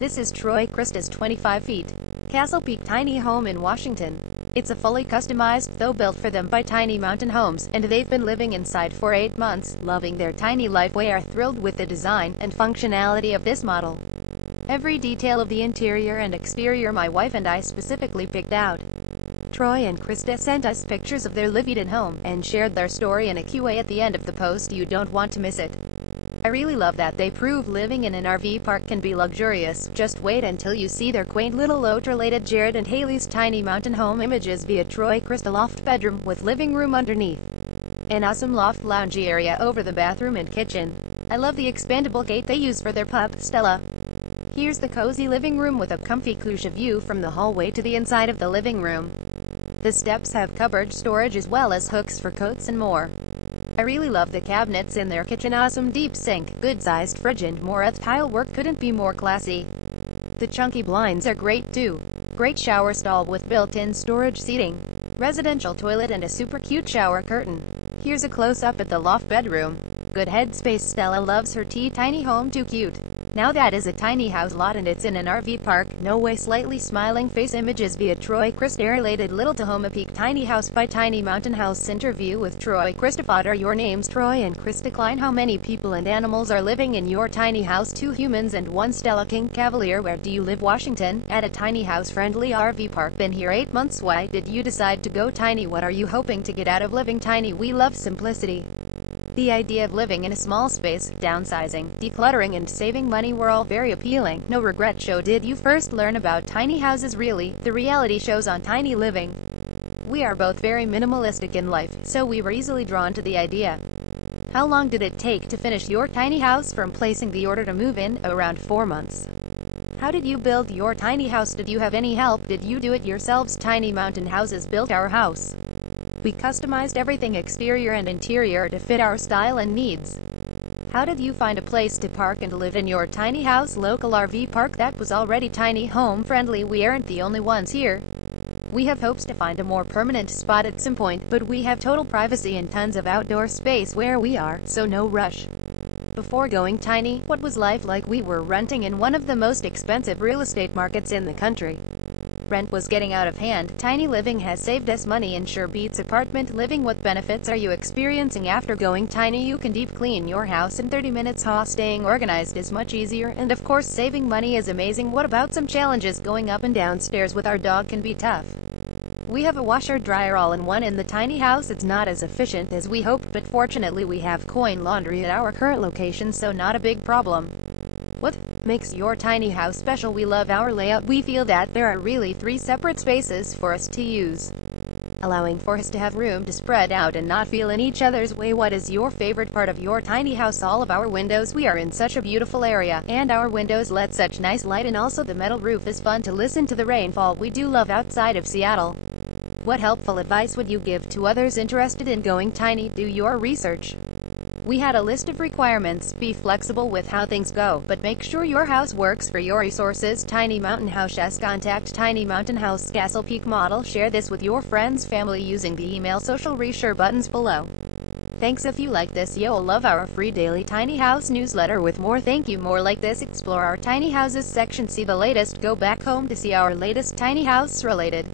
This is Troy Krista's 25 feet Castle Peak tiny home in Washington. It's a fully customized, though built for them by Tiny Mountain Homes, and they've been living inside for 8 months, loving their tiny life. We are thrilled with the design and functionality of this model. Every detail of the interior and exterior my wife and I specifically picked out. Troy and Krista sent us pictures of their lived-in home, and shared their story in a QA at the end of the post. You don't want to miss it. I really love that they prove living in an RV park can be luxurious. Just wait until you see their quaint little loft-related Jared and Haley's tiny mountain home images via Troy Krista loft bedroom with living room underneath. An awesome loft lounge area over the bathroom and kitchen. I love the expandable gate they use for their pup, Stella. Here's the cozy living room with a comfy couch view from the hallway to the inside of the living room. The steps have cupboard storage as well as hooks for coats and more. I really love the cabinets in their kitchen. Awesome deep sink, good-sized fridge and more. Tile work couldn't be more classy. The chunky blinds are great too. Great shower stall with built-in storage seating. Residential toilet and a super cute shower curtain. Here's a close-up at the loft bedroom. Good headspace. Stella loves her tiny home, too cute. Now that is a tiny house lot and it's in an RV park. No way. Slightly smiling face images via Troy Krista related Little Tahoma Peak tiny house by Tiny Mountain House. Interview with Troy Krista. What are your names? Troy and Krista Klein. How many people and animals are living in your tiny house? 2 humans and 1 Stella King Cavalier. Where do you live? Washington. At a tiny house friendly RV park. Been here 8 months. Why did you decide to go tiny? What are you hoping to get out of living tiny? We love simplicity. The idea of living in a small space, downsizing, decluttering and saving money were all very appealing. No regret. Show. Did you first learn about tiny houses? Really, the reality shows on Tiny Living. We are both very minimalistic in life, so we were easily drawn to the idea. How long did it take to finish your tiny house? From placing the order to move in, around 4 months. How did you build your tiny house? Did you have any help? Did you do it yourselves? Tiny Mountain Houses built our house. We customized everything exterior and interior to fit our style and needs. How did you find a place to park and live in your tiny house? Local RV park that was already tiny home friendly. We aren't the only ones here. We have hopes to find a more permanent spot at some point, but we have total privacy and tons of outdoor space where we are, so no rush. Before going tiny, what was life like? We were renting in one of the most expensive real estate markets in the country. Rent was getting out of hand. Tiny Living has saved us money and sure beats apartment living. What benefits are you experiencing after going tiny? You can deep clean your house in 30 minutes. Staying organized is much easier, and of course saving money is amazing. What about some challenges? Going up and down stairs with our dog can be tough. We have a washer dryer all-in-one in the tiny house. It's not as efficient as we hoped, but fortunately we have coin laundry at our current location, so not a big problem. What makes your tiny house special? We love our layout. We feel that there are really 3 separate spaces for us to use, allowing for us to have room to spread out and not feel in each other's way. What is your favorite part of your tiny house? All of our windows. We are in such a beautiful area, and our windows let such nice light in. Also the metal roof is fun to listen to the rainfall. We do love outside of Seattle. What helpful advice would you give to others interested in going tiny? Do your research. We had a list of requirements. Be flexible with how things go, but make sure your house works for your resources. Tiny Mountain House. Contact Tiny Mountain House Castle Peak model. Share this with your friends, family using the email social reshare buttons below. Thanks. If you like this, you'll love our free daily tiny house newsletter with more. Thank you. More like this. Explore our tiny houses section. See the latest. Go back home to see our latest tiny house related